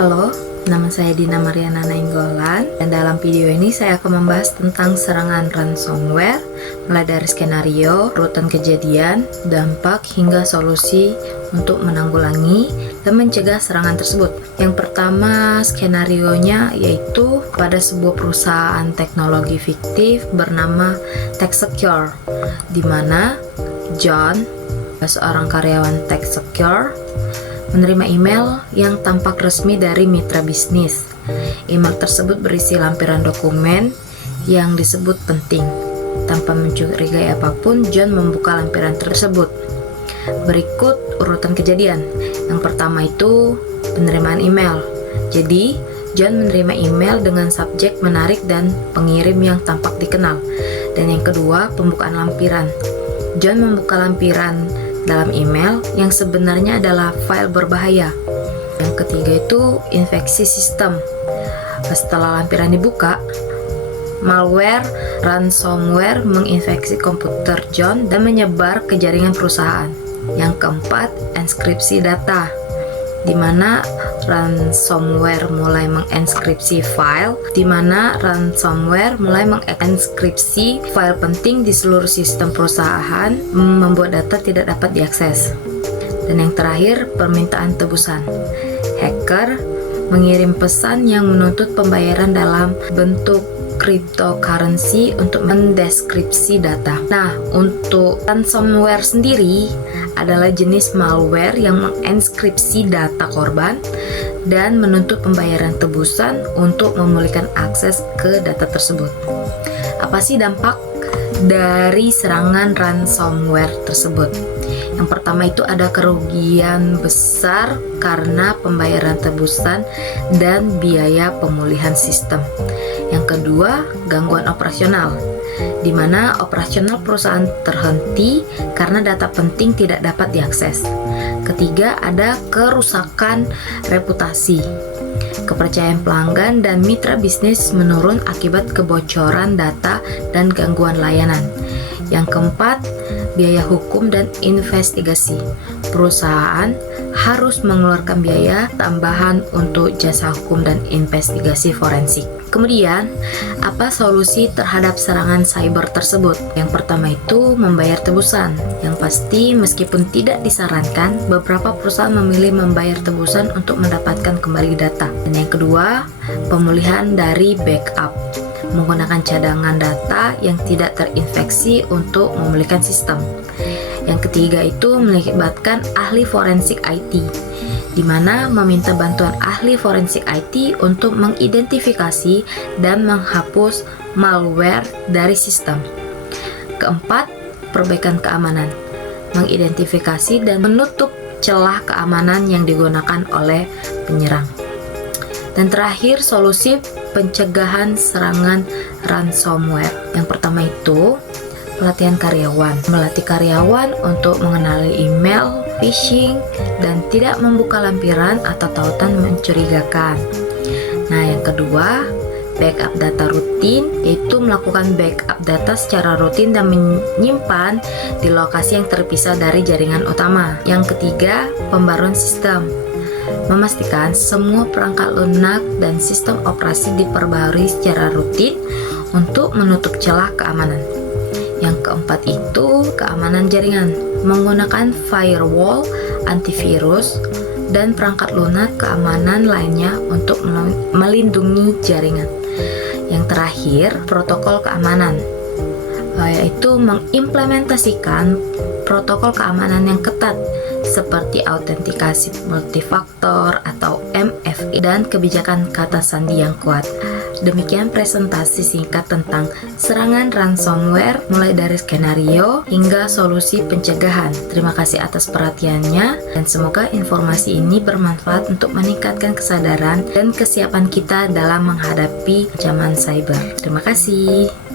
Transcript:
Halo, nama saya Dina Mariana Nainggolan, dan dalam video ini saya akan membahas tentang serangan ransomware, mulai dari skenario, rutan kejadian, dampak, hingga solusi untuk menanggulangi dan mencegah serangan tersebut. Yang pertama, skenarionya yaitu pada sebuah perusahaan teknologi fiktif bernama TechSecure, di mana John, seorang karyawan TechSecure, menerima email yang tampak resmi dari mitra bisnis. Email tersebut berisi lampiran dokumen yang disebut penting. Tanpa mencurigai apapun, John membuka lampiran tersebut. Berikut urutan kejadian. Yang pertama itu penerimaan email. Jadi, John menerima email dengan subjek menarik dan pengirim yang tampak dikenal. Dan yang kedua, pembukaan lampiran. John membuka lampiran dalam email yang sebenarnya adalah file berbahaya. Yang ketiga itu infeksi sistem. Setelah lampiran dibuka, malware ransomware menginfeksi komputer John dan menyebar ke jaringan perusahaan. Yang keempat, enskripsi data, di mana ransomware mulai menginskripsi file, file penting di seluruh sistem perusahaan, membuat data tidak dapat diakses. Dan yang terakhir, permintaan tebusan. Hacker mengirim pesan yang menuntut pembayaran dalam bentuk cryptocurrency untuk mendeskripsi data. Nah, untuk ransomware sendiri adalah jenis malware yang menginskripsi data korban dan menuntut pembayaran tebusan untuk memulihkan akses ke data tersebut. Apa sih dampak dari serangan ransomware tersebut? Yang pertama itu ada kerugian besar karena pembayaran tebusan dan biaya pemulihan sistem. Yang kedua, gangguan operasional, di mana operasional perusahaan terhenti karena data penting tidak dapat diakses. Ketiga, ada kerusakan reputasi. Kepercayaan pelanggan dan mitra bisnis menurun akibat kebocoran data dan gangguan layanan. Yang keempat, biaya hukum dan investigasi. Perusahaan harus mengeluarkan biaya tambahan untuk jasa hukum dan investigasi forensik. Kemudian, apa solusi terhadap serangan cyber tersebut? Yang pertama itu membayar tebusan. Yang pasti, meskipun tidak disarankan, beberapa perusahaan memilih membayar tebusan untuk mendapatkan kembali data. Dan yang kedua, pemulihan dari backup, menggunakan cadangan data yang tidak terinfeksi untuk memulihkan sistem. Yang ketiga itu melibatkan ahli forensik IT, di mana meminta bantuan ahli forensik IT untuk mengidentifikasi dan menghapus malware dari sistem. Keempat, perbaikan keamanan, mengidentifikasi dan menutup celah keamanan yang digunakan oleh penyerang. Dan terakhir, solusi pencegahan serangan ransomware. Yang pertama itu pelatihan karyawan, melatih karyawan untuk mengenali email, phishing, dan tidak membuka lampiran atau tautan mencurigakan. Nah, yang kedua, backup data rutin, yaitu melakukan backup data secara rutin dan menyimpan di lokasi yang terpisah dari jaringan utama. Yang ketiga, pembaruan sistem, memastikan semua perangkat lunak dan sistem operasi diperbarui secara rutin untuk menutup celah keamanan. Yang keempat itu keamanan jaringan, menggunakan firewall, antivirus, dan perangkat lunak keamanan lainnya untuk melindungi jaringan. Yang terakhir, protokol keamanan, yaitu mengimplementasikan protokol keamanan yang ketat seperti autentikasi multifaktor atau MFA dan kebijakan kata sandi yang kuat. Demikian presentasi singkat tentang serangan ransomware mulai dari skenario hingga solusi pencegahan. Terima kasih atas perhatiannya dan semoga informasi ini bermanfaat untuk meningkatkan kesadaran dan kesiapan kita dalam menghadapi ancaman cyber. Terima kasih.